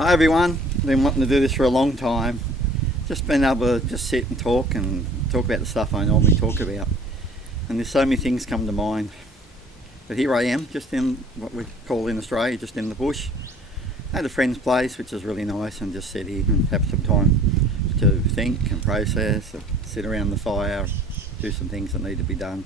Hi everyone, been wanting to do this for a long time. Just been able to just sit and talk about the stuff I normally talk about. And there's so many things come to mind. But here I am, just in what we call in Australia, just in the bush. At a friend's place, which is really nice, and just sit here and have some time to think and process, sit around the fire, do some things that need to be done.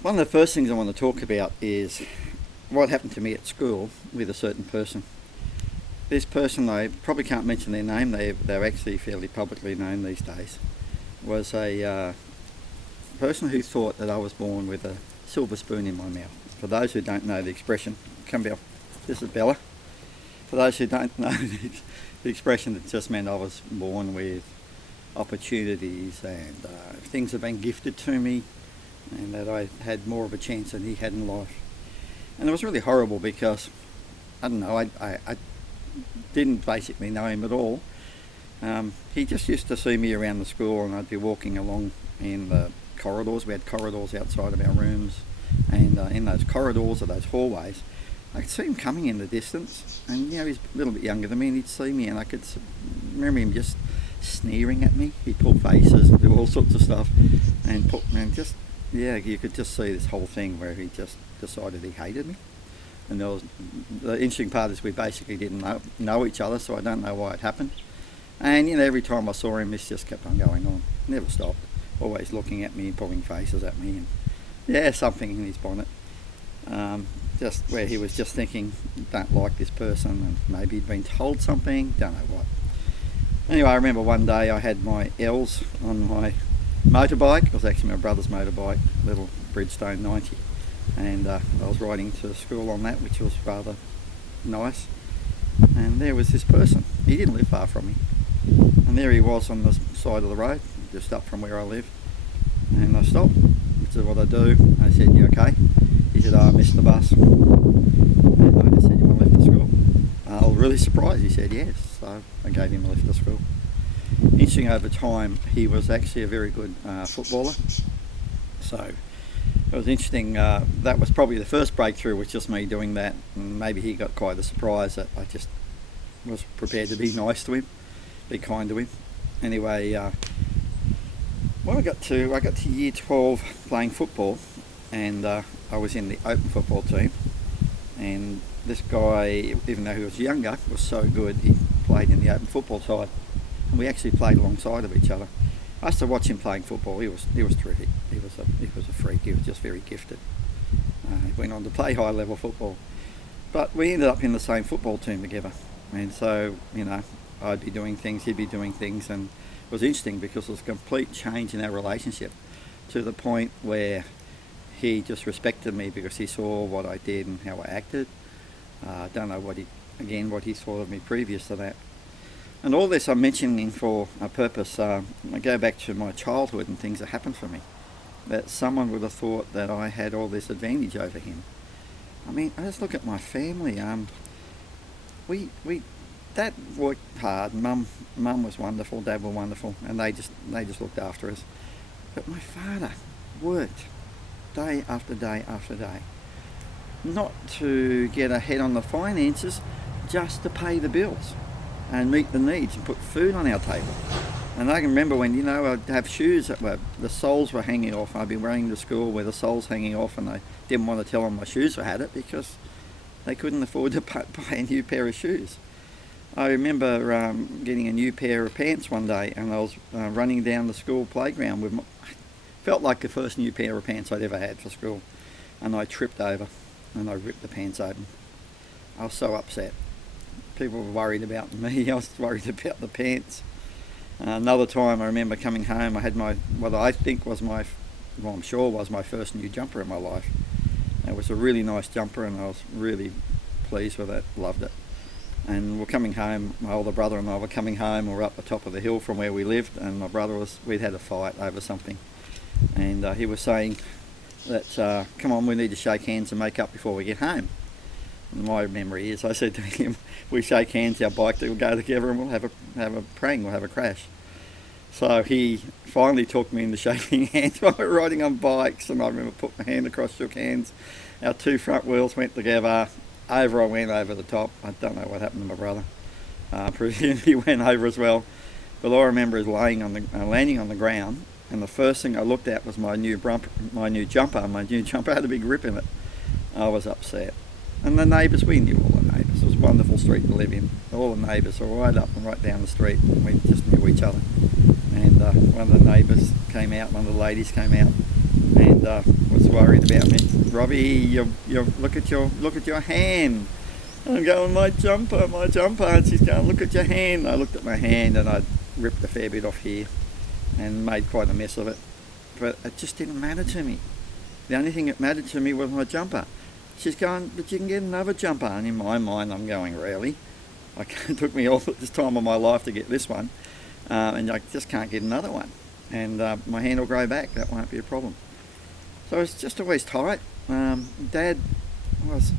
One of the first things I want to talk about is what happened to me at school with a certain person. This person, I probably can't mention their name, they're actually fairly publicly known these days, was a person who thought that I was born with a silver spoon in my mouth. For those who don't know the expression, come Belle, this is Bella. For those who don't know the expression, it just meant I was born with opportunities and things have been gifted to me, and that I had more of a chance than he had in life. And it was really horrible because, I don't know, I didn't basically know him at all. He just used to see me around the school, and I'd be walking along in the corridors. We had corridors outside of our rooms, and in those corridors or those hallways, I could see him coming in the distance, and he's a little bit younger than me, and he'd see me, and I could remember him just sneering at me. He'd pull faces and do all sorts of stuff, and you could just see this whole thing where he just decided he hated me. And the interesting part is we basically didn't know each other, so I don't know why it happened. And every time I saw him, this just kept on going on, never stopped, always looking at me and pulling faces at me, and something in his bonnet, just where he was just thinking, don't like this person, and maybe he'd been told something, don't know what. Anyway, I remember one day I had my L's on my motorbike. It was actually my brother's motorbike, little Bridgestone 90, and I was riding to school on that, which was rather nice. And there was this person. He didn't live far from me, and there he was on the side of the road, just up from where I live. And I stopped, which is what I do. I said, "You okay?" He said, "I missed the bus." And I just said, "You want to lift to school?" I was really surprised. He said yes, so I gave him a lift to school. Interesting, over time, he was actually a very good footballer. So it was interesting. That was probably the first breakthrough, was just me doing that. And maybe he got quite a surprise that I just was prepared to be nice to him, be kind to him. Anyway, when I got to year 12 playing football, and I was in the open football team, and this guy, even though he was younger, was so good, he played in the open football side, and we actually played alongside of each other. I used to watch him playing football. He was terrific. He was a freak. He was just very gifted. He went on to play high level football, but we ended up in the same football team together. And so I'd be doing things, he'd be doing things, and it was interesting because it was a complete change in our relationship, to the point where he just respected me because he saw what I did and how I acted. I don't know what he thought of me previous to that. And all this I'm mentioning for a purpose. I go back to my childhood and things that happened for me, that someone would have thought that I had all this advantage over him. I mean, I just look at my family. Dad worked hard. Mum was wonderful. Dad were wonderful, and they just looked after us. But my father worked day after day after day, not to get ahead on the finances, just to pay the bills and meet the needs and put food on our table. And I can remember when, I'd have shoes that the soles were hanging off. I'd be wearing to school with the soles hanging off, and I didn't want to tell them my shoes had it because they couldn't afford to buy a new pair of shoes. I remember getting a new pair of pants one day, and I was running down the school playground felt like the first new pair of pants I'd ever had for school, and I tripped over and I ripped the pants open. I was so upset. People were worried about me. I was worried about the pants. Another time I remember coming home, I had what I think was I'm sure was my first new jumper in my life. It was a really nice jumper, and I was really pleased with it, loved it. And we're coming home, my older brother and I were coming home, we were up the top of the hill from where we lived, and my brother we'd had a fight over something. And he was saying that, come on, we need to shake hands and make up before we get home. And my memory is, I said to him, we shake hands, our bike will go together, and we'll have a prang, we'll have a crash. So he finally took me into shaking hands while we were riding on bikes, and I remember put my hand across, shook hands. Our two front wheels went together, over I went over the top. I don't know what happened to my brother. Presume he went over as well. But all I remember is landing on the ground, and the first thing I looked at was my new jumper. My new jumper had a big rip in it. I was upset. And the neighbours, we knew all the neighbours. It was a wonderful street to live in. All the neighbours were right up and right down the street, and we just knew each other. And one of the neighbours came out, one of the ladies came out, and was worried about me. Robbie, you look at your hand. And I'm going, my jumper. And she's going, look at your hand. I looked at my hand and I'd ripped a fair bit off here and made quite a mess of it. But it just didn't matter to me. The only thing that mattered to me was my jumper. She's going, but you can get another jumper. And in my mind, I'm going, really? It took me all this time of my life to get this one. And I just can't get another one. And my hand will grow back. That won't be a problem. So it's just always tight. Dad was,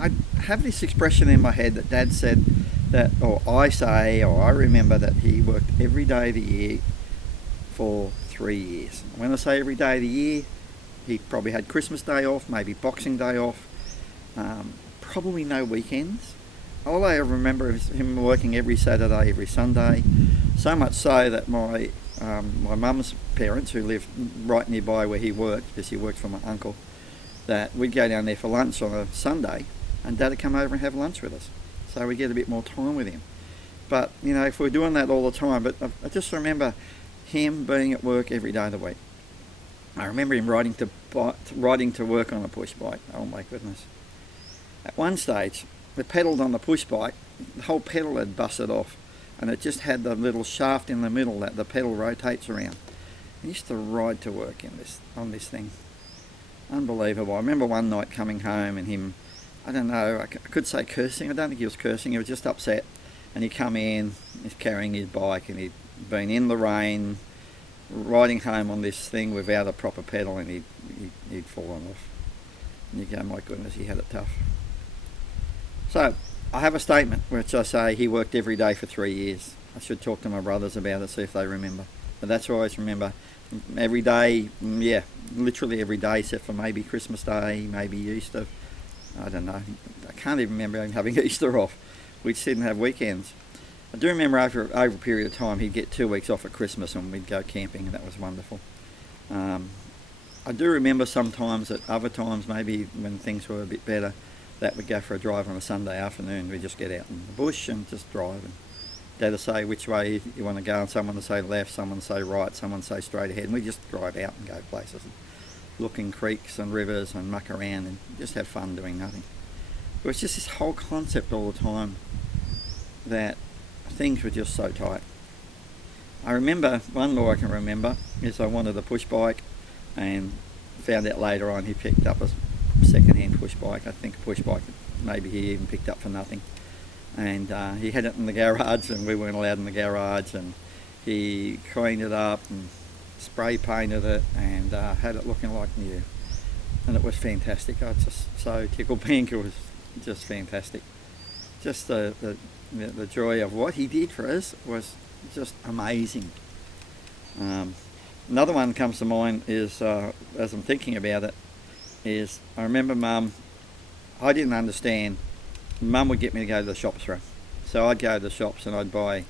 I have this expression in my head that Dad said that, or I remember that he worked every day of the year for 3 years. When I say every day of the year, he probably had Christmas Day off, maybe Boxing Day off, probably no weekends. All I ever remember is him working every Saturday, every Sunday, so much so that my mum's parents, who lived right nearby where he worked, because he worked for my uncle, that we'd go down there for lunch on a Sunday, and Dad would come over and have lunch with us, so we get a bit more time with him. But if we're doing that all the time, but I just remember him being at work every day of the week. I remember him riding to work on a push bike. Oh my goodness! At one stage, we pedalled on the push bike. The whole pedal had busted off, and it just had the little shaft in the middle that the pedal rotates around. He used to ride to work on this thing. Unbelievable. I remember one night coming home and him, I don't know, I could say cursing. I don't think he was cursing. He was just upset. And he'd come in, he's carrying his bike, and he'd been in the rain, riding home on this thing without a proper pedal, and he'd fallen off. And you go, my goodness, he had it tough. So I have a statement which I say he worked every day for 3 years. I should talk to my brothers about it, see if they remember. But that's what I always remember. Every day, yeah, literally every day, except for maybe Christmas Day, maybe Easter. I don't know. I can't even remember him having Easter off. We just didn't have weekends. I do remember over a period of time he'd get 2 weeks off at Christmas and we'd go camping, and that was wonderful. I do remember sometimes at other times, maybe when things were a bit better, that we'd go for a drive on a Sunday afternoon. We'd just get out in the bush and just drive. And Dad would say which way you want to go, and someone would say left, someone would say right, someone would say straight ahead, and we'd just drive out and go places and look in creeks and rivers and muck around and just have fun doing nothing. It was just this whole concept all the time that things were just so tight. I remember, one more I can remember, is I wanted a push bike, and found out later on he picked up a second-hand push bike. I think a push bike maybe he even picked up for nothing. And he had it in the garage, and we weren't allowed in the garage, and he cleaned it up and spray painted it and had it looking like new. And it was fantastic. I was just so tickled pink. It was just fantastic. Just the joy of what he did for us was just amazing. Another one comes to mind is, as I'm thinking about it, is I remember Mum, I didn't understand. Mum would get me to go to the shops for her. So I'd go to the shops and I'd buy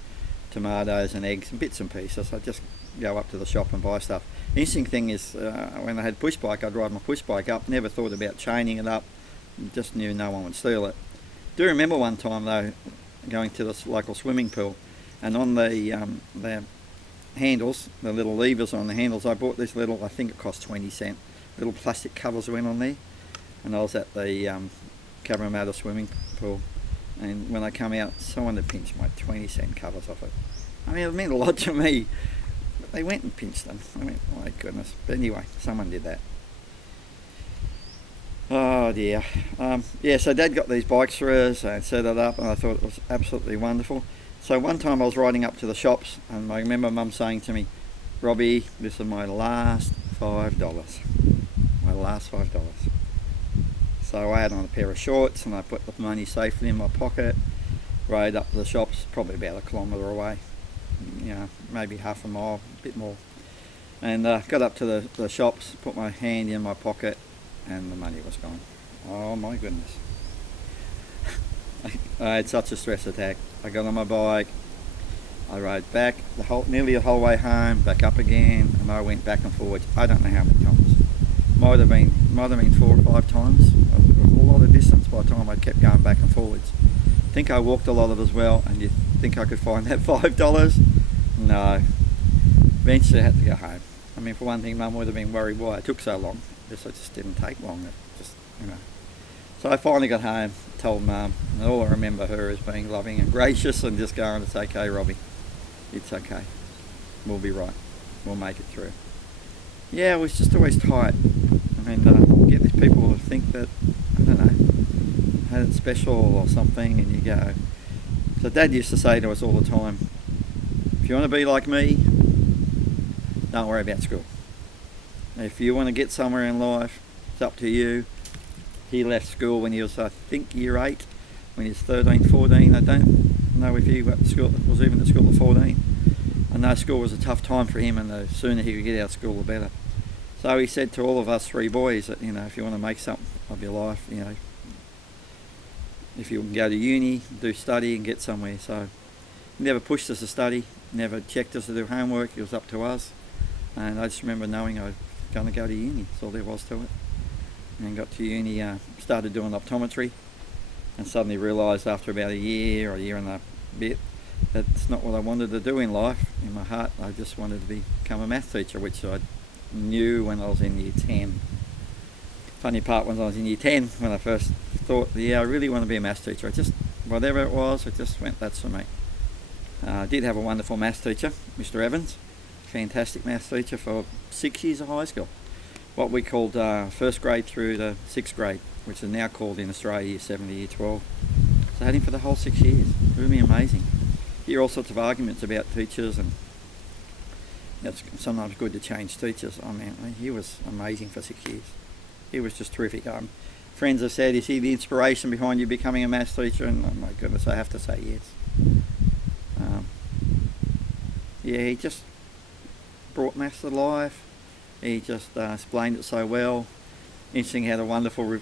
tomatoes and eggs and bits and pieces. I'd just go up to the shop and buy stuff. The interesting thing is, when I had push bike, I'd ride my push bike up, never thought about chaining it up, just knew no one would steal it. Do remember one time though, going to this local swimming pool, and on the handles, the little levers on the handles, I bought this little, I think it cost 20 cents, little plastic covers went on there, and I was at the Cabramatta swimming pool, and when I come out, someone had pinched my 20-cent covers off it. I mean, it meant a lot to me, but they went and pinched them. I went, my goodness. But anyway, someone did that. Oh dear. Yeah, so Dad got these bikes for us and set it up, and I thought it was absolutely wonderful. So one time I was riding up to the shops, and I remember Mum saying to me, Robbie, this is my last $5. My last $5. So I had on a pair of shorts, and I put the money safely in my pocket, rode up to the shops, probably about 1 kilometre away, maybe half a mile, a bit more, and got up to the shops, put my hand in my pocket, and the money was gone. Oh my goodness. I had such a stress attack. I got on my bike, I rode back nearly the whole way home, back up again, and I went back and forwards. I don't know how many times. Might have been 4 or 5 times. It was a lot of distance by the time I kept going back and forwards. I think I walked a lot of it as well, and you think I could find that $5? No. Eventually I had to go home. I mean, for one thing, Mum would have been worried why it took so long. It just didn't take long. It just, you know. So I finally got home, told Mum, and all I remember her as being loving and gracious and just going, "It's okay, Robbie. It's okay. We'll be right. We'll make it through." Yeah, it was just always tight. I mean, get these people who think that, I don't know, had it special or something, and you go. So Dad used to say to us all the time, if you want to be like me, don't worry about school. If you want to get somewhere in life, it's up to you. He left school when he was, I think, year 8, when he was 13, 14. I don't know if he was even at school at 14. I know school was a tough time for him, and the sooner he could get out of school, the better. So he said to all of us 3 boys that, you know, if you want to make something of your life, you know, if you can go to uni, do study and get somewhere. So he never pushed us to study, never checked us to do homework. It was up to us. And I just remember knowing I was going to go to uni. That's all there was to it. And got to uni, started doing optometry, and suddenly realised after about a year or a year and a bit, that's not what I wanted to do in life. In my heart, I just wanted to become a math teacher, which I knew when I was in year 10. Funny part, when I was in year 10, when I first thought, yeah, I really want to be a math teacher. Whatever it was, it just went, that's for me. I did have a wonderful math teacher, Mr. Evans, fantastic math teacher for 6 years of high school. What we called first grade through to 6th grade, which is now called in Australia year 7 to year 12. So I had him for the whole 6 years. Really amazing. Hear all sorts of arguments about teachers, and it's sometimes good to change teachers. I mean, he was amazing for 6 years. He was just terrific. Friends have said, is he the inspiration behind you becoming a maths teacher? And oh my goodness, I have to say yes. Yeah, he just brought maths to life. He just explained it so well. Interesting, he had a wonderful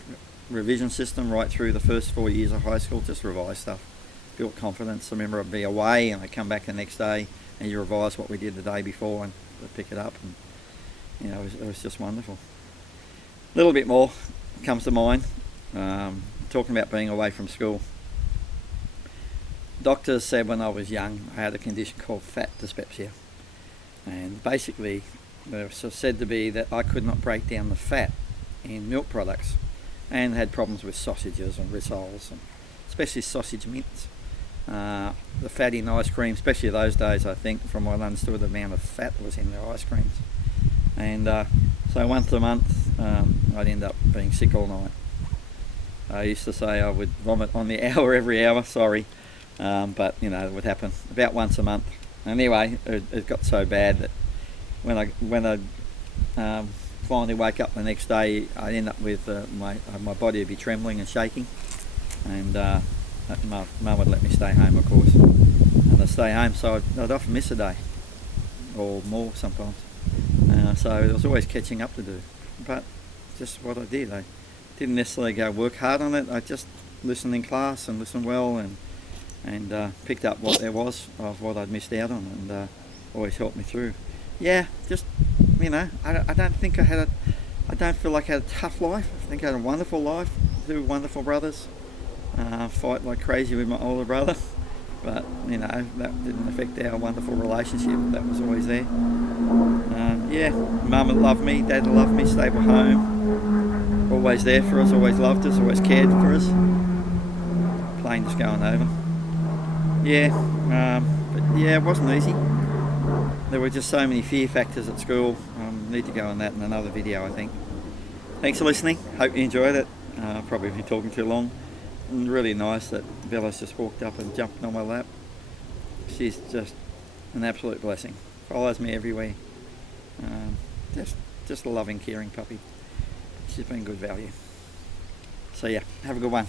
revision system right through the first 4 years of high school, just revise stuff. Built confidence. I remember I'd be away and I'd come back the next day and you revise what we did the day before and pick it up, and you know, it was just wonderful. A little bit more comes to mind, talking about being away from school. Doctors said when I was young I had a condition called fat dyspepsia, and basically it was said to be that I could not break down the fat in milk products, and had problems with sausages and rissoles, and especially sausage mince. The fat in ice cream, especially those days, I think, from what I understood, the amount of fat was in the ice creams. And so once a month I'd end up being sick all night. I used to say I would vomit on the hour every hour, sorry, but you know, it would happen about once a month. Anyway, it got so bad that when I finally wake up the next day, I'd end up with my body would be trembling and shaking, and my mum would let me stay home, of course, and I'd stay home, so I'd often miss a day or more sometimes. So there was always catching up to do, but just what I did. I didn't necessarily go work hard on it. I just listened in class and listened well, and picked up what there was of what I'd missed out on, and always helped me through. Yeah, just, you know, I don't think I don't feel like I had a tough life. I think I had a wonderful life, 2 wonderful brothers, fight like crazy with my older brother, but you know, that didn't affect our wonderful relationship. That was always there. Yeah, Mum loved me, Dad loved me, stable home, always there for us, always loved us, always cared for us. Plane just going over. Yeah, but yeah, it wasn't easy. There were just so many fear factors at school. Need to go on that in another video, I think. Thanks for listening. Hope you enjoyed it. Probably been talking too long. And really nice that Bella's just walked up and jumped on my lap. She's just an absolute blessing. Follows me everywhere. Just a loving, caring puppy. She's been good value. So yeah, have a good one.